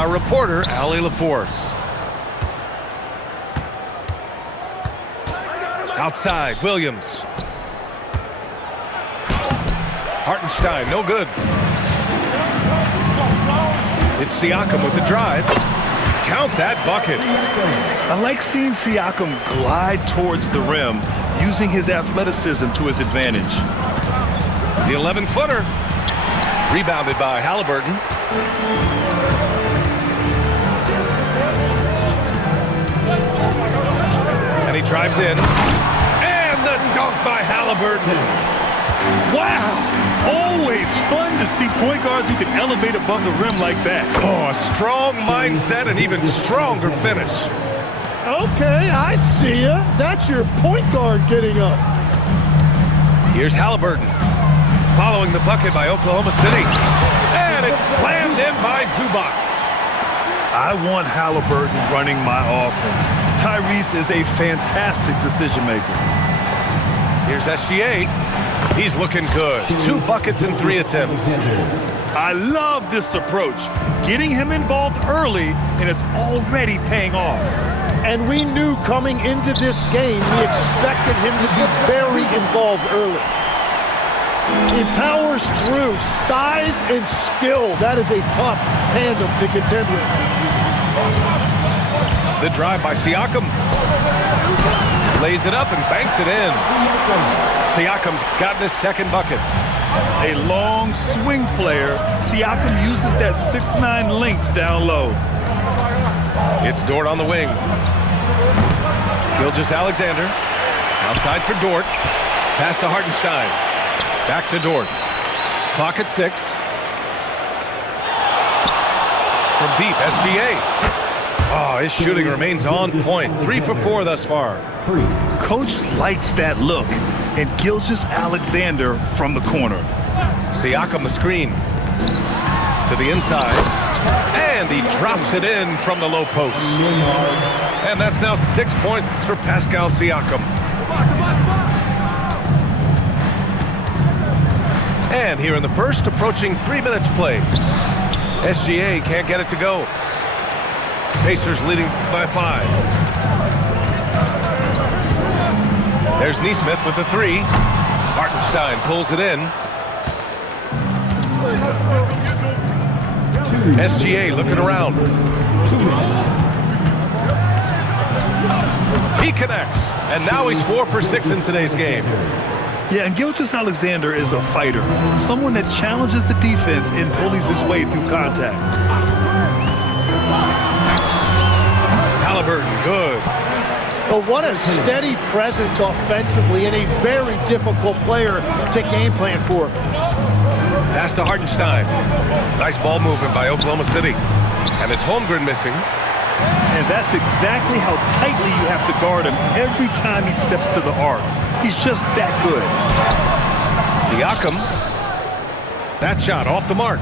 our reporter, Allie LaForce. Outside, Williams. Hartenstein, no good. It's Siakam with the drive. Count that bucket. I like seeing Siakam glide towards the rim, using his athleticism to his advantage. The 11-footer. Rebounded by Halliburton. And he drives in. And the dunk by Halliburton. Wow! Always fun to see point guards who can elevate above the rim like that. Oh, a strong mindset and even stronger finish. Okay, I see ya. That's your point guard getting up. Here's Halliburton. Following the bucket by Oklahoma City. And it's slammed in by Zubac. I want Halliburton running my offense. Tyrese is a fantastic decision maker. Here's SGA. He's looking good. 2 buckets in 3 attempts. I love this approach. Getting him involved early, and it's already paying off. And we knew coming into this game, we expected him to be very involved early. He powers through. Size and skill. That is a tough tandem to contend with. The drive by Siakam. Lays it up and banks it in. Siakam's gotten his second bucket. A long swing player, Siakam uses that 6'9" length down low. It's Dort on the wing. Gilgeous-Alexander. Outside for Dort. Pass to Hartenstein. Back to Dort. Clock at 6. From deep, SGA. Oh, his shooting remains on point. 3 for 4 thus far. Coach likes that look. And Gilgeous-Alexander from the corner. Siakam the screen. To the inside. And he drops it in from the low post. And that's now 6 points for Pascal Siakam. And here in the first, approaching 3 minutes played. SGA can't get it to go. Pacers leading by 5. There's Nesmith with the 3. Hartenstein pulls it in. SGA looking around. He connects. And now he's 4 for 6 in today's game. Yeah, and Gilgeous-Alexander is a fighter. Someone that challenges the defense and bullies his way through contact. Halliburton, good. But what a steady presence offensively and a very difficult player to game plan for. Pass to Hartenstein. Nice ball movement by Oklahoma City. And it's Holmgren missing. And that's exactly how tightly you have to guard him every time he steps to the arc. He's just that good. Siakam. That shot off the mark.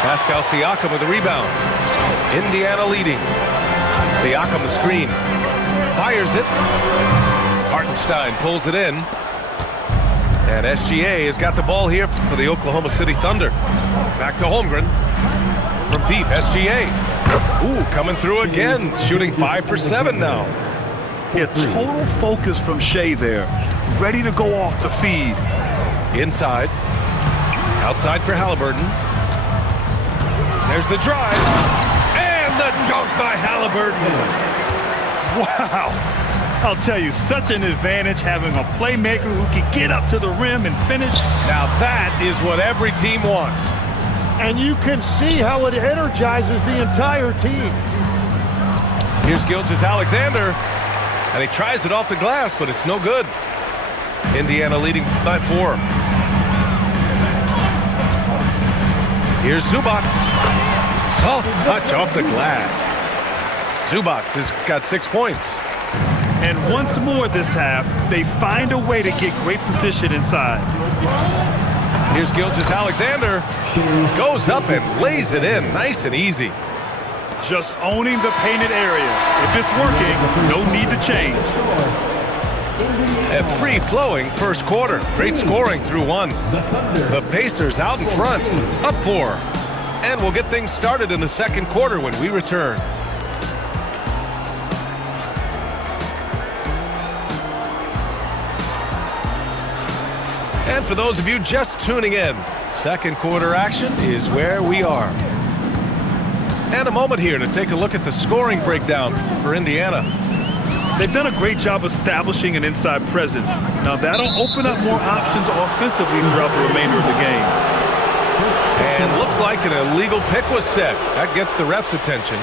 Pascal Siakam with the rebound. Indiana leading. Siakam the screen. Fires it. Hartenstein pulls it in. And SGA has got the ball here for the Oklahoma City Thunder. Back to Holmgren. From deep, SGA. Ooh, coming through again. Shooting 5 for 7 now. Yeah, total focus from Shea there. Ready to go off the feed. Inside. Outside for Halliburton. There's the drive. And the dunk by Halliburton. Wow. I'll tell you, such an advantage having a playmaker who can get up to the rim and finish. Now that is what every team wants. And you can see how it energizes the entire team. Here's Gilgeous-Alexander. And he tries it off the glass, but it's no good. Indiana leading by 4. Here's Zubac. Soft touch off the glass. Zubac has got 6 points. And once more this half, they find a way to get great position inside. Here's Gilgeous-Alexander. Goes up and lays it in. Nice and easy. Just owning the painted area. If it's working, no need to change. A free-flowing first quarter. Great scoring through one. The Pacers out in front, up 4. And we'll get things started in the second quarter when we return. And for those of you just tuning in, second quarter action is where we are. And a moment here to take a look at the scoring breakdown for Indiana. They've done a great job establishing an inside presence. Now that'll open up more options offensively throughout the remainder of the game. And looks like an illegal pick was set. That gets the ref's attention.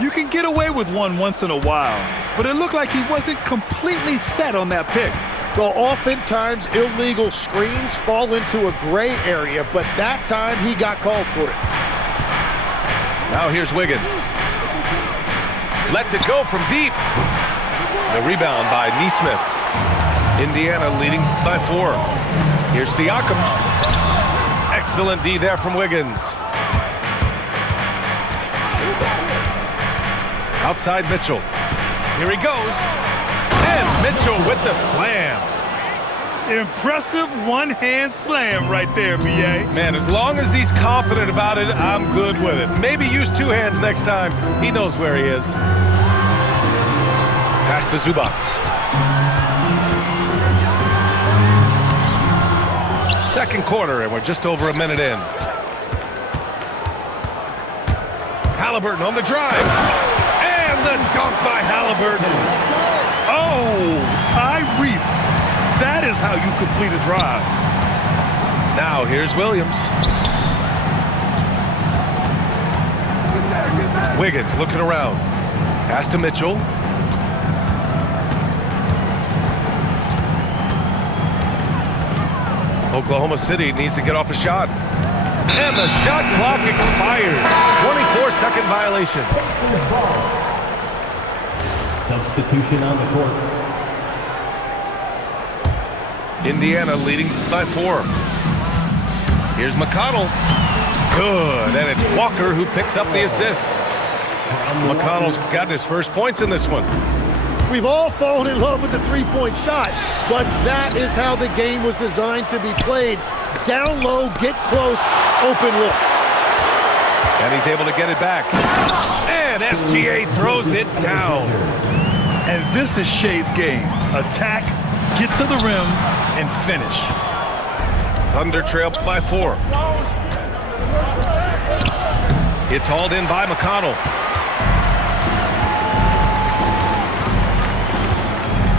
You can get away with one once in a while, but it looked like he wasn't completely set on that pick. Well, oftentimes illegal screens fall into a gray area, but that time he got called for it. Now here's Wiggins. Lets it go from deep. The rebound by Nesmith. Indiana leading by 4. Here's Siakam. Excellent D there from Wiggins. Outside Mitchell. Here he goes. And Mitchell with the slam. Impressive one-hand slam right there, B.A. Man, as long as he's confident about it, I'm good with it. Maybe use 2 hands next time. He knows where he is. Pass to Zubac. Second quarter, and we're just over a minute in. Halliburton on the drive. And the dunk by Halliburton. Oh, Tyrese. That is how you complete a drive. Now here's Williams. Wiggins looking around. Pass to Mitchell. Oklahoma City needs to get off a shot. And the shot clock expires. 24-second violation. Substitution on the court. Indiana leading by 4. Here's McConnell. Good, and it's Walker who picks up the assist. McConnell's got his first points in this one. We've all fallen in love with the three-point shot, but that is how the game was designed to be played. Down low, get close, open looks. And he's able to get it back. And SGA throws it down. And this is Shea's game. Attack, get to the rim, and finish. Thunder trail by 4. It's hauled in by McConnell.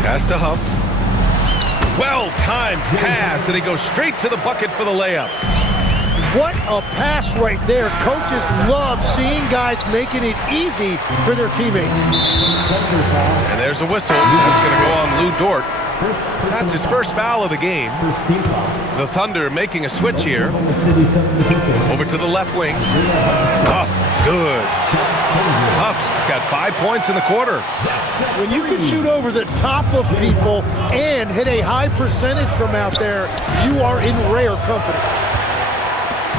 Pass to Huff. Well-timed pass, and he goes straight to the bucket for the layup. What a pass right there. Coaches love seeing guys making it easy for their teammates. And there's a whistle. That's going to go on Lou Dort. That's his first foul of the game. The Thunder making a switch here. Over to the left wing. Huff, good. Huff's got 5 points in the quarter. When you can shoot over the top of people and hit a high percentage from out there, you are in rare company.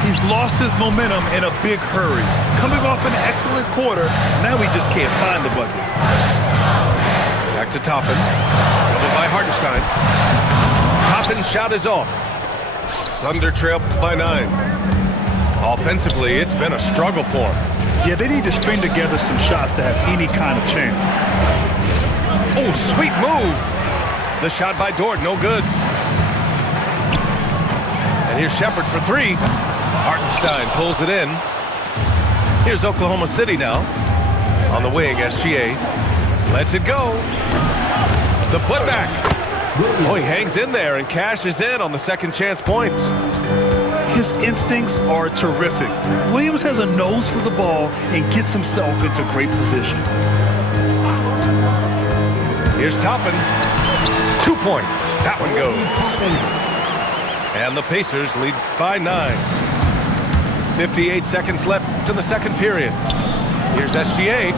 He's lost his momentum in a big hurry. Coming off an excellent quarter, now he just can't find the bucket. Back to Toppin. Doubled by Hartenstein. Toppin's shot is off. Thunder trail by 9. Offensively, it's been a struggle for him. Yeah, they need to string together some shots to have any kind of chance. Oh, sweet move. The shot by Dort, no good. And here's Shepherd for 3. Hartenstein pulls it in. Here's Oklahoma City now. On the wing, SGA. Lets it go. The putback. Oh, he hangs in there and cashes in on the second chance points. His instincts are terrific. Williams has a nose for the ball and gets himself into great position. Here's Toppin. 2 points. That one goes. And the Pacers lead by 9. 58 seconds left in the second period. Here's SGA.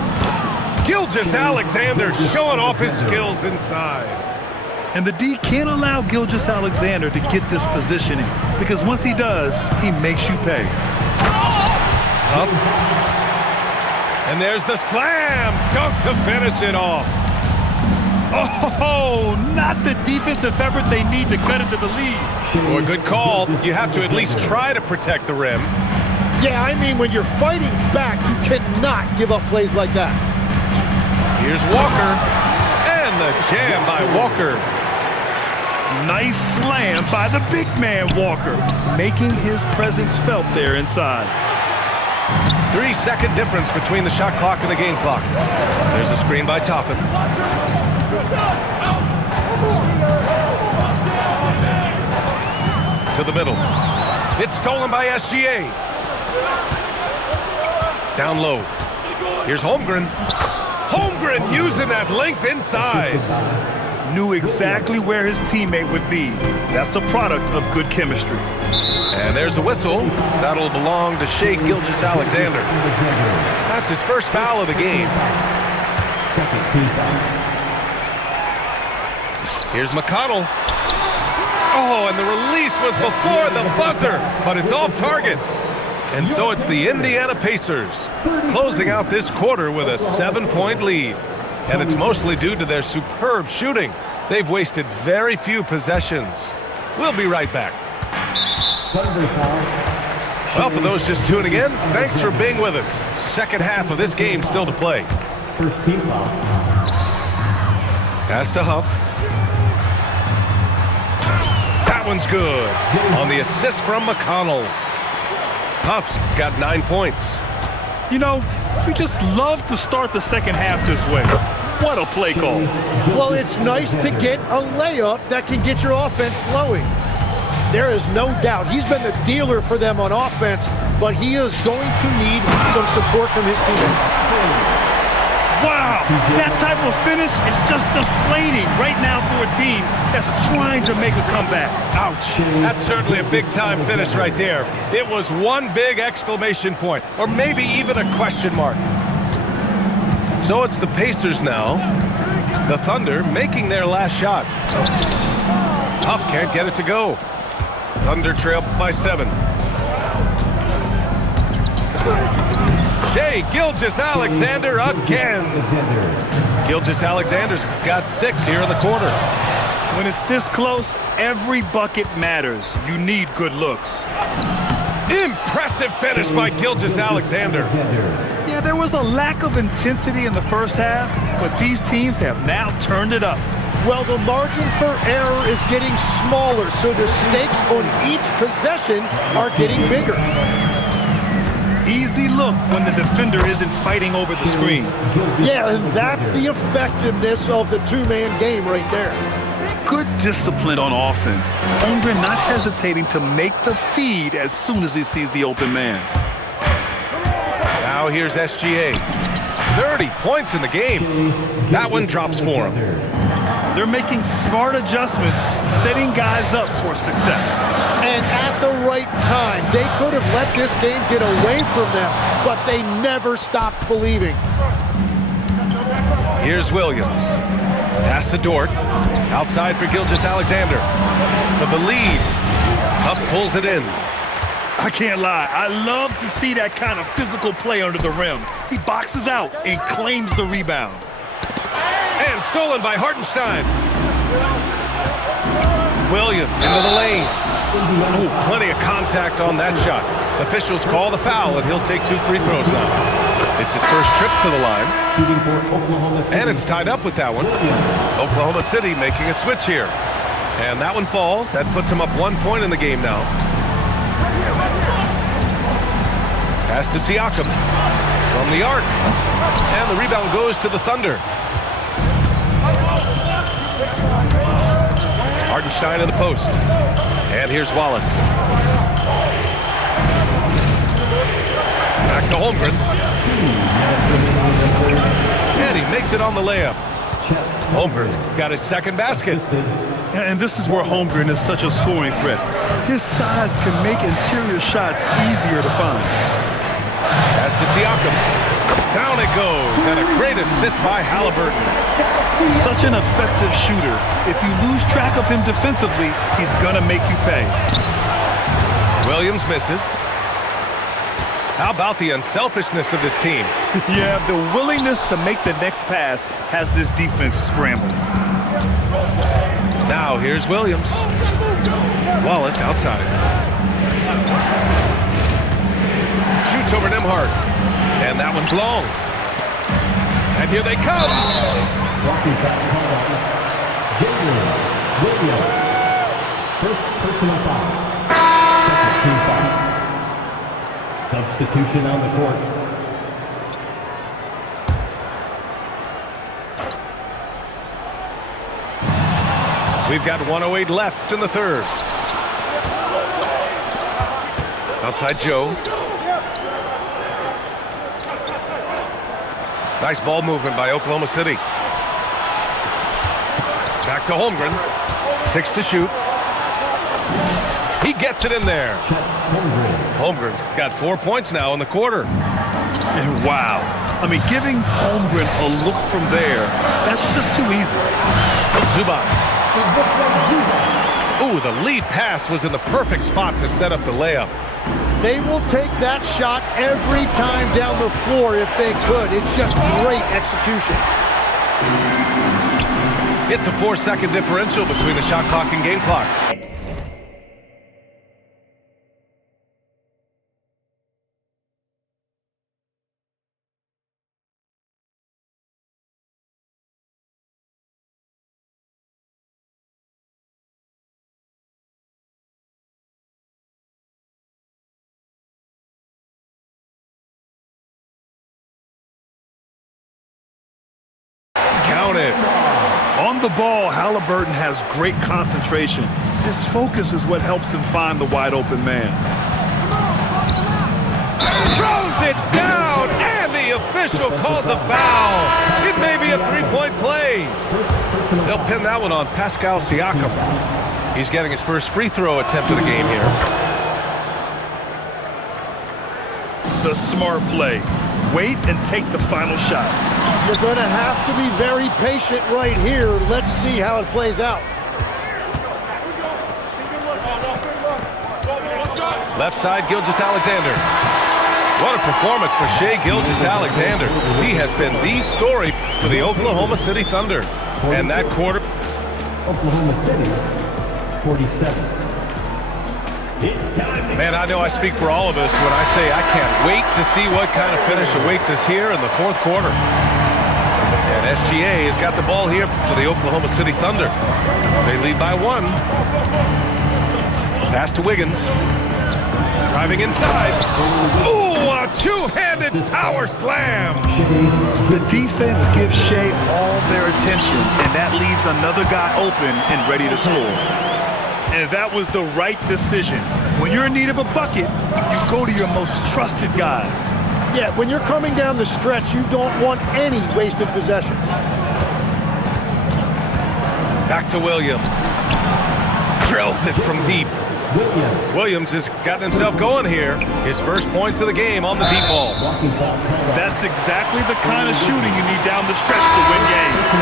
Gilgeous-Alexander showing off his skills inside. And the D can't allow Gilgeous-Alexander to get this positioning because once he does, he makes you pay. Huff. And there's the slam dunk to finish it off. Oh, not the defensive effort they need to cut into the lead. Well, good call. You have to at least try to protect the rim. Yeah, I mean, when you're fighting back, you cannot give up plays like that. Here's Walker. And the jam by Walker. Nice slam by the big man, Walker, making his presence felt there inside. 3-second difference between the shot clock and the game clock. There's a screen by Toppin. To the middle. It's stolen by SGA. Down low. Here's Holmgren. Holmgren using that length inside. Knew exactly where his teammate would be. That's a product of good chemistry. And there's a whistle. That'll belong to Shai Gilgeous-Alexander. That's his first foul of the game. Second team foul. Here's McConnell. Oh, and the release was before the buzzer, but it's off target. And so it's the Indiana Pacers closing out this quarter with a 7-point lead. And it's mostly due to their superb shooting. They've wasted very few possessions. We'll be right back. Thunder foul. Well, for those just tuning in, thanks for being with us. Second half of this game still to play. First team foul. Pass to Huff. That one's good. On the assist from McConnell. Huff's got 9 points. You know, we just love to start the second half this way. What a play call. Well, it's nice to get a layup that can get your offense flowing. There is no doubt he's been the dealer for them on offense, but he is going to need some support from his teammates. Wow, that type of finish is just deflating right now for a team that's trying to make a comeback. Ouch. That's certainly a big-time finish right there. It was one big exclamation point, or maybe even a question mark. So it's the Pacers now. The Thunder making their last shot. Huff can't get it to go. Thunder trail by 7. Shai Gilgeous-Alexander again. Gilgeous-Alexander's got 6 here in the quarter. When it's this close, every bucket matters. You need good looks. Impressive finish by Gilgeous-Alexander. Yeah, there was a lack of intensity in the first half, but these teams have now turned it up. Well, the margin for error is getting smaller, so the stakes on each possession are getting bigger. Easy look when the defender isn't fighting over the screen. Yeah, and that's the effectiveness of the two-man game right there. Good discipline on offense. Holmgren not hesitating to make the feed as soon as he sees the open man. Now here's SGA. 30 points in the game. That one drops for him. They're making smart adjustments, setting guys up for success. And at the right time, they could have let this game get away from them, but they never stopped believing. Here's Williams. Pass to Dort. Outside for Gilgeous-Alexander. For the lead. Huff pulls it in. I can't lie, I love to see that kind of physical play under the rim. He boxes out and claims the rebound. And stolen by Hartenstein. Williams into the lane. Ooh, plenty of contact on that shot. Officials call the foul, and he'll take 2 free throws now. It's his first trip to the line. Shooting for Oklahoma City. And it's tied up with that one. Oklahoma City making a switch here. And that one falls. That puts him up 1 point in the game now. Pass to Siakam from the arc. And the rebound goes to the Thunder. Hartenstein in the post. And here's Wallace. Back to Holmgren. And he makes it on the layup. Holmgren's got his second basket. And this is where Holmgren is such a scoring threat. His size can make interior shots easier to find. Pass to Siakam. Down it goes, and a great assist by Halliburton. Such an effective shooter. If you lose track of him defensively, he's gonna make you pay. Williams misses. How about the unselfishness of this team? Yeah, the willingness to make the next pass has this defense scrambling. Now here's Williams. Wallace outside. Shoots over Nembhard. And that one's long. And here they come. Walking foul called on Jalen Williams. First personal foul. Second team foul. Substitution on the court. We've got 1:08 left in the third. Outside Joe. Nice ball movement by Oklahoma City. Back to Holmgren. 6 to shoot. He gets it in there. Holmgren's got 4 points now in the quarter. And wow. I mean, giving Holmgren a look from there, that's just too easy. Zubac. Ooh, the lead pass was in the perfect spot to set up the layup. They will take that shot every time down the floor if they could. It's just great execution. It's a 4-second differential between the shot clock and game clock. Count it. On the ball, Halliburton has great concentration. His focus is what helps him find the wide open man. Throws it down, and the official calls a foul. It may be a three-point play. They'll pin that one on Pascal Siakam. He's getting his first free throw attempt of the game here. The smart play. Wait and take the final shot. You're going to have to be very patient right here. Let's see how it plays out. Left side, Gilgeous-Alexander. What a performance for Shai Gilgeous-Alexander. He has been the story for the Oklahoma City Thunder. And that quarter... Oklahoma City, 47. Man, I know I speak for all of us when I say I can't wait to see what kind of finish awaits us here in the fourth quarter. And SGA has got the ball here for the Oklahoma City Thunder. They lead by 1. Pass to Wiggins. Driving inside. Ooh, a two-handed power slam. The defense gives Shai all their attention, and that leaves another guy open and ready to score. And that was the right decision. When you're in need of a bucket, you go to your most trusted guys. Yeah, when you're coming down the stretch, you don't want any wasted possessions. Back to Williams. Drills it from deep. Williams has gotten himself going here. His first points of the game on the deep ball. That's exactly the kind of shooting you need down the stretch to win games.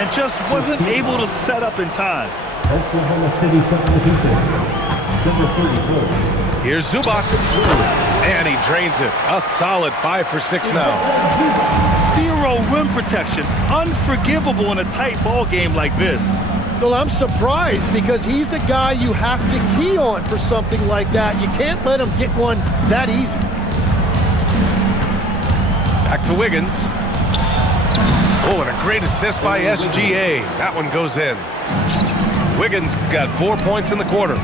And just wasn't able to set up in time. Oklahoma City substitution, number 34. Here's Zubac, and he drains it. A solid 5 for 6 now. 0 rim protection, unforgivable in a tight ball game like this. Well, I'm surprised because he's a guy you have to key on for something like that. You can't let him get one that easy. Back to Wiggins. Oh, and a great assist by SGA. That one goes in. Wiggins got 4 points in the quarter.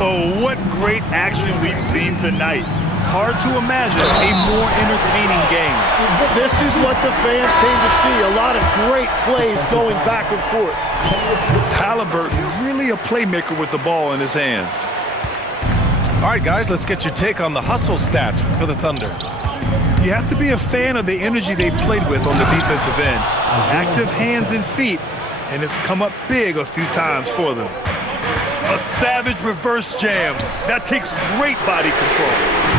Oh, what great action we've seen tonight. Hard to imagine a more entertaining game. This is what the fans came to see. A lot of great plays going back and forth. Halliburton, really a playmaker with the ball in his hands. All right, guys, let's get your take on the hustle stats for the Thunder. You have to be a fan of the energy they've played with on the defensive end. Active hands and feet, and it's come up big a few times for them. A savage reverse jam. That takes great body control.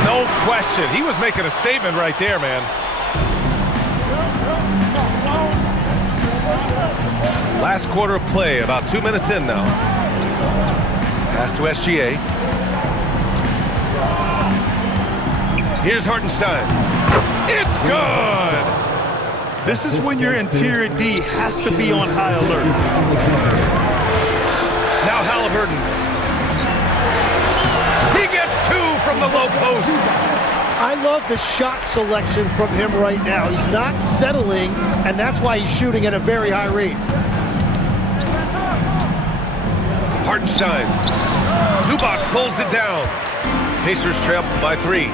No question. He was making a statement right there, man. Last quarter of play, about 2 minutes in now. Pass to SGA. Here's Hartenstein. It's good! This is when your interior D has to be on high alert. Now Halliburton. He gets two from the low post. I love the shot selection from him right now. He's not settling, and that's why he's shooting at a very high rate. Hartenstein. Zubac pulls it down. Pacers trail by 3.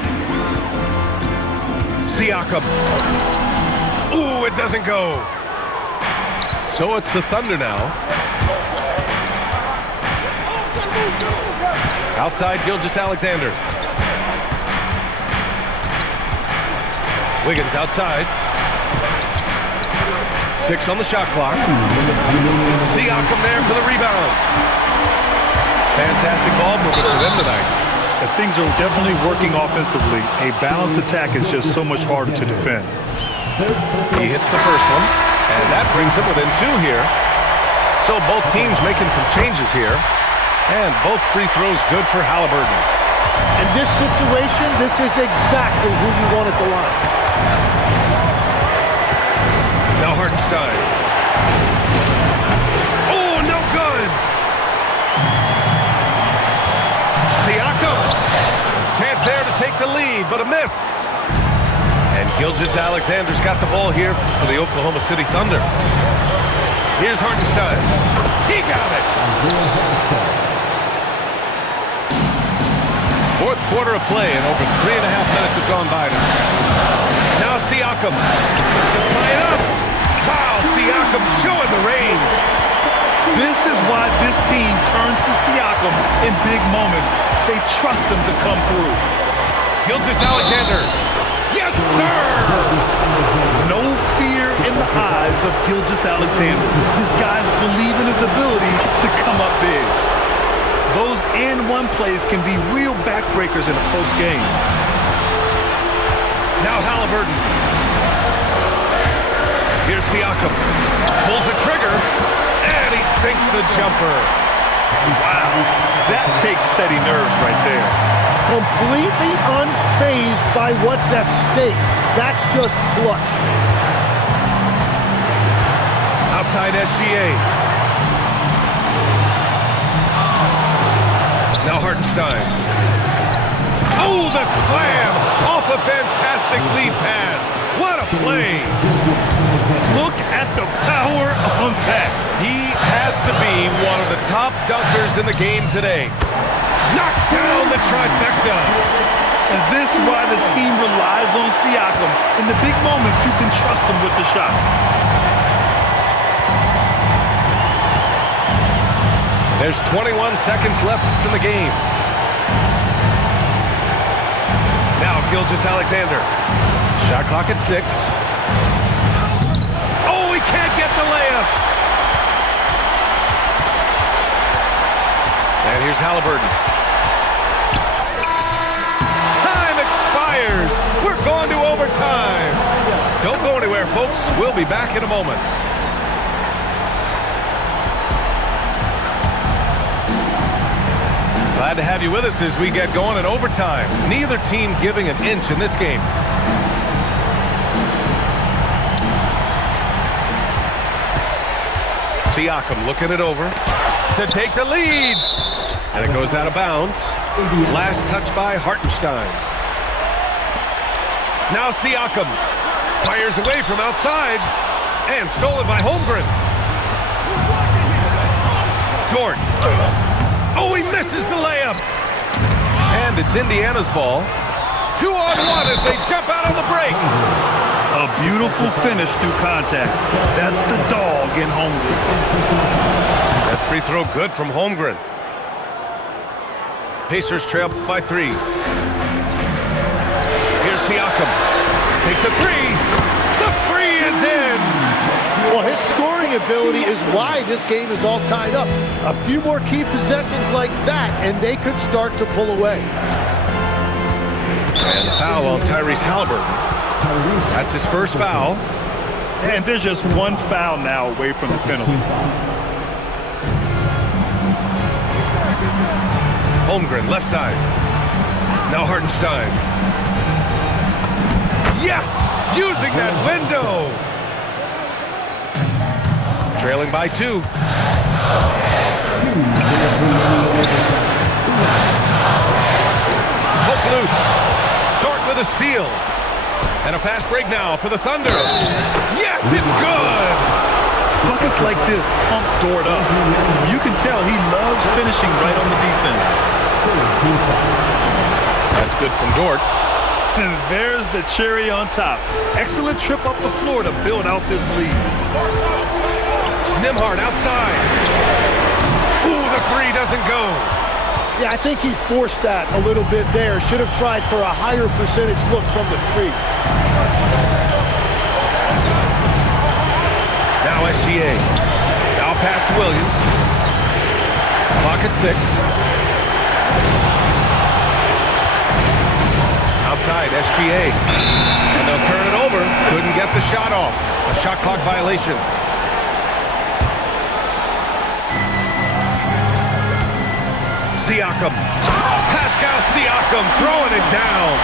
Siakam. Ooh, it doesn't go. So it's the Thunder now. Outside, Gilgeous-Alexander. Wiggins outside. 6 on the shot clock. Siakam there for the rebound. Fantastic ball movement for them tonight. If things are definitely working offensively, a balanced attack is just so much harder to defend. He hits the first one, and that brings him within 2 here. So both teams making some changes here, and both free throws good for Halliburton. In this situation, this is exactly who you want at the line. Now Hartenstein. Oh, no good! Siakam. Chance there to take the lead, but a miss. And Gilgeous-Alexander's got the ball here for the Oklahoma City Thunder. Here's Hartenstein. He got it! Fourth quarter of play, and over 3.5 minutes have gone by now. Now Siakam to tie it up. Wow, Siakam showing the range. This is why this team turns to Siakam in big moments. They trust him to come through. Gilgeous-Alexander. Yes, sir! No fear in the eyes of Gilgeous-Alexander. This guy's believe in his ability to come up big. Those and-one plays can be real backbreakers in a close game. Now Halliburton. Here's Siakam. Pulls the trigger, and he sinks the jumper. Wow, that takes steady nerves right there. Completely unfazed by what's at stake. That's just clutch. Outside SGA. Now Hartenstein. Oh, the slam off a fantastic lead pass. What a play. Look at the power on that. He has to be one of the top dunkers in the game today. Knocks down the trifecta. And this is why the team relies on Siakam. In the big moments, you can trust him with the shot. There's 21 seconds left in the game. Now Gilgeous-Alexander. Shot clock at 6. Oh, he can't get the layup. And here's Halliburton. Time expires. We're going to overtime. Don't go anywhere, folks. We'll be back in a moment. Glad to have you with us as we get going in overtime. Neither team giving an inch in this game. Siakam looking it over to take the lead. And it goes out of bounds. Last touch by Hartenstein. Now Siakam fires away from outside and stolen by Holmgren. Dort. Oh, he misses the layup. And it's Indiana's ball. 2-on-1 as they jump out on the break. A beautiful finish through contact. That's the dog in Holmgren. That free throw good from Holmgren. Pacers trail by 3. Here's Siakam. Takes a 3. The 3 is in. Well, his scoring ability is why this game is all tied up. A few more key possessions like that, and they could start to pull away. And foul on Tyrese Halliburton. That's his first foul. And there's just one foul now away from the penalty. Holmgren, left side. Now Hartenstein. Yes! Using that window! Trailing by 2. 2 minutes remaining in overtime. 2 outs. Hook loose. Dort with a steal. And a fast break now for the Thunder. Yes, it's good! Buckets like this pump Dort up. You can tell he loves finishing right on the defense. 14-5. That's good from Dort. And there's the cherry on top. Excellent trip up the floor to build out this lead. Nembhard outside. Ooh, the three doesn't go. Yeah, I think he forced that a little bit there. Should have tried for a higher percentage look from the 3. Now SGA. Now pass to Williams. Clock at 6. Outside, SGA. And they'll turn it over. Couldn't get the shot off. A shot clock violation. Siakam. Pascal Siakam throwing it down.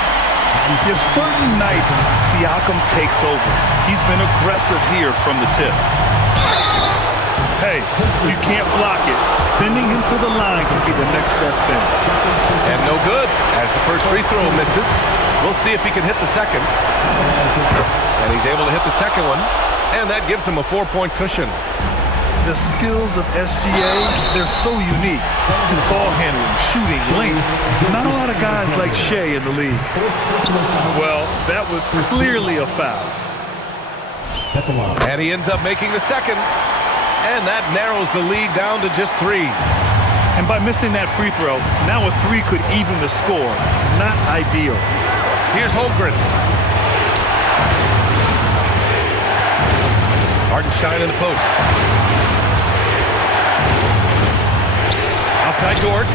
There's certain nights Siakam takes over. He's been aggressive here from the tip. Hey, you can't block it. Sending him to the line can be the next best thing. And no good as the first free throw misses. We'll see if he can hit the second. And he's able to hit the second one. And that gives him a 4-point cushion. The skills of SGA, they're so unique. His ball handling, shooting, length. Not a lot of guys like Shea in the league. Well, that was clearly a foul. And he ends up making the second. And that narrows the lead down to just 3. And by missing that free throw, now a 3 could even the score. Not ideal. Here's Holmgren. Hartenstein in the post. Outside Dort.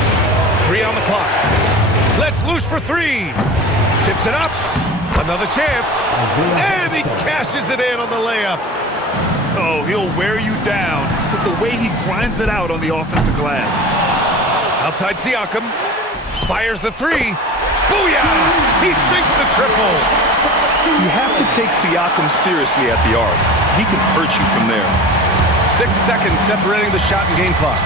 3 on the clock. Let's loose for 3. Tips it up. Another chance. And he cashes it in on the layup. Oh, he'll wear you down with the way he grinds it out on the offensive glass. Outside Siakam. Fires the 3. Booyah! He sinks the triple. You have to take Siakam seriously at the arc. He can hurt you from there. 6 seconds separating the shot and game clocks.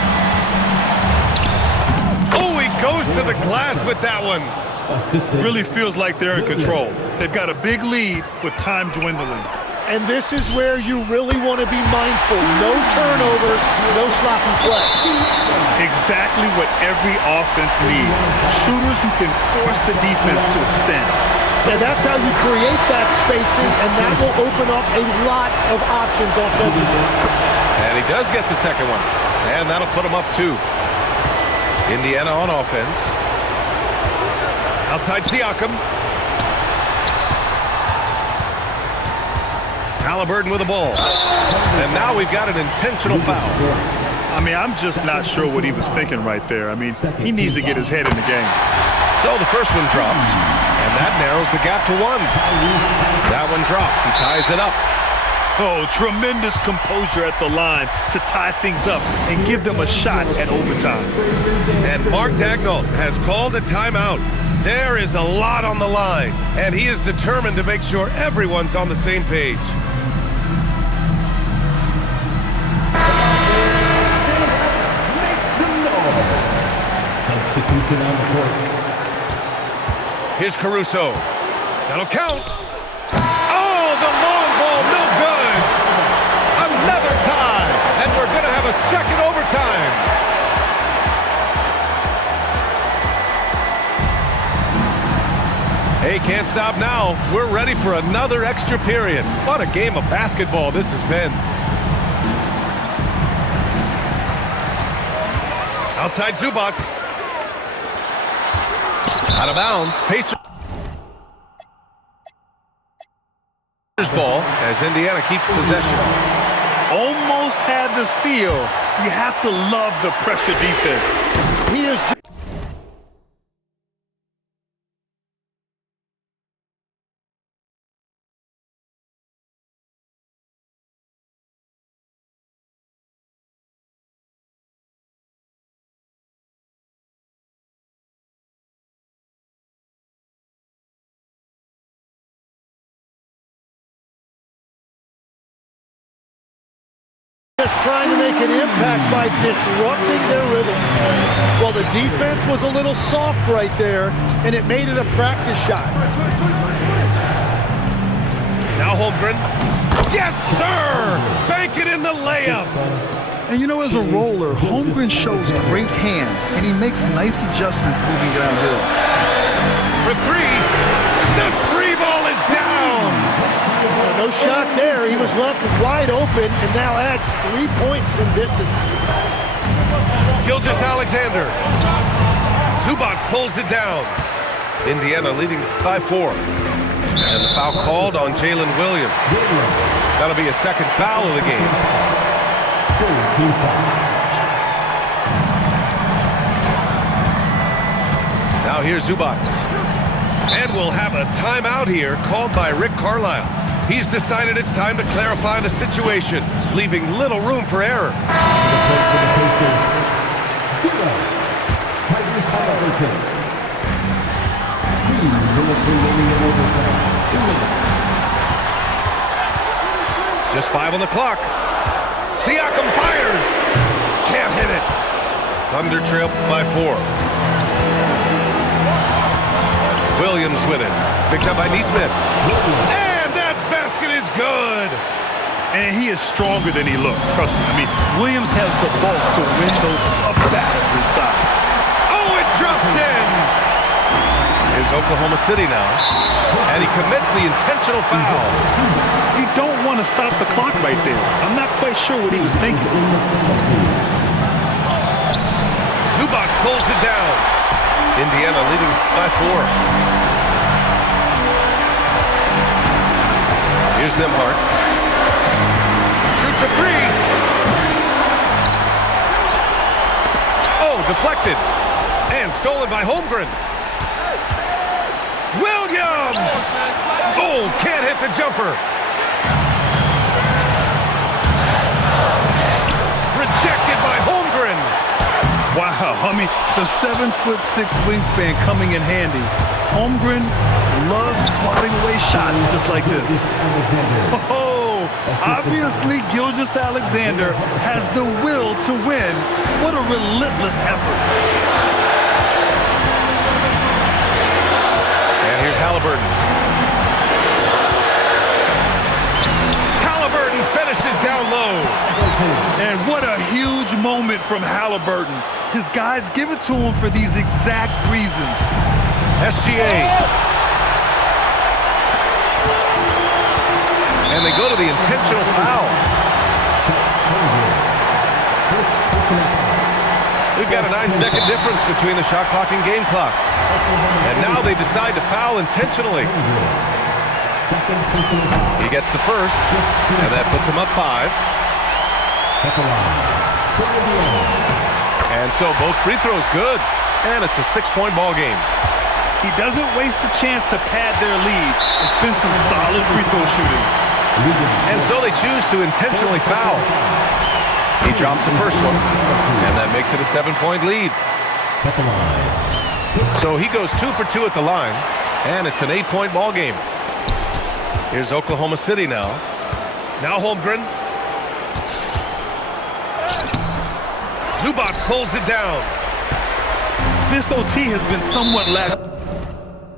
Oh, he goes to the glass with that one. Really feels like they're in control. They've got a big lead with time dwindling. And this is where you really want to be mindful. No turnovers, no sloppy play. Exactly what every offense needs. Shooters who can force the defense to extend. And that's how you create that spacing, and that will open up a lot of options offensively. And he does get the second one. And that'll put him up 2. Indiana on offense. Outside Siakam. Halliburton with the ball. And now we've got an intentional foul. I mean, I'm just not sure what he was thinking right there. I mean, he needs to get his head in the game. So the first one drops. And that narrows the gap to 1. That one drops. He ties it up. Oh, tremendous composure at the line to tie things up and give them a shot at overtime. And Mark Daigneault has called a timeout. There is a lot on the line, and he is determined to make sure everyone's on the same page. Substitution on the court. Here's Caruso. That'll count. Oh, the long ball, no good. Another tie, and we're going to have a second overtime. Hey, can't stop now. We're ready for another extra period. What a game of basketball this has been. Outside Zubac. Out of bounds. Pacers ball as Indiana keeps possession. Almost had the steal. You have to love the pressure defense. He is... trying to make an impact by disrupting their rhythm. Well, the defense was a little soft right there, and it made it a practice shot. Now Holmgren. Yes, sir! Bank it in the layup. And you know, as a roller, Holmgren shows great hands, and he makes nice adjustments moving downhill. For three. The free ball is down. No shot there. He was left wide open and now adds 3 points from distance. Gilgeous-Alexander. Zubac pulls it down. Indiana leading by 4. And the foul called on Jalen Williams. That'll be a second foul of the game. Now here's Zubac. And we'll have a timeout here called by Rick Carlisle. He's decided it's time to clarify the situation, leaving little room for error. Just 5 on the clock. Siakam fires. Can't hit it. Thunder trail by 4. Williams with it. Picked up by Nesmith. And that basket is good. And he is stronger than he looks, trust me. I mean, Williams has the bulk to win those tough battles inside. Oh, it drops in. Here's Oklahoma City now. And he commits the intentional foul. You don't want to stop the clock right there. I'm not quite sure what he was thinking. Zubac pulls it down. Indiana leading by 4. Here's Nembhard. Shoots a 3. Oh, deflected. And stolen by Holmgren. Williams! Oh, can't hit the jumper. Rejected by Holmgren. Wow, I mean, the 7'6" wingspan coming in handy. Holmgren loves swatting away shots just like this. Oh, obviously Gilgeous-Alexander has the will to win. What a relentless effort. And here's Halliburton. Halliburton finishes down low. And what a huge moment from Halliburton. His guys give it to him for these exact reasons. SGA. And they go to the intentional foul. We've got a 9-second difference between the shot clock and game clock. And now they decide to foul intentionally. He gets the first, and that puts him up 5. And so both free throws good, and it's a 6-point ball game. He doesn't waste a chance to pad their lead. It's been some solid free throw shooting. And so they choose to intentionally foul. He drops the first one, and that makes it a 7-point lead. So he goes 2 for 2 at the line, and it's an 8-point ball game. Here's Oklahoma City now. Now Holmgren. Zubac pulls it down. This OT has been somewhat lackluster.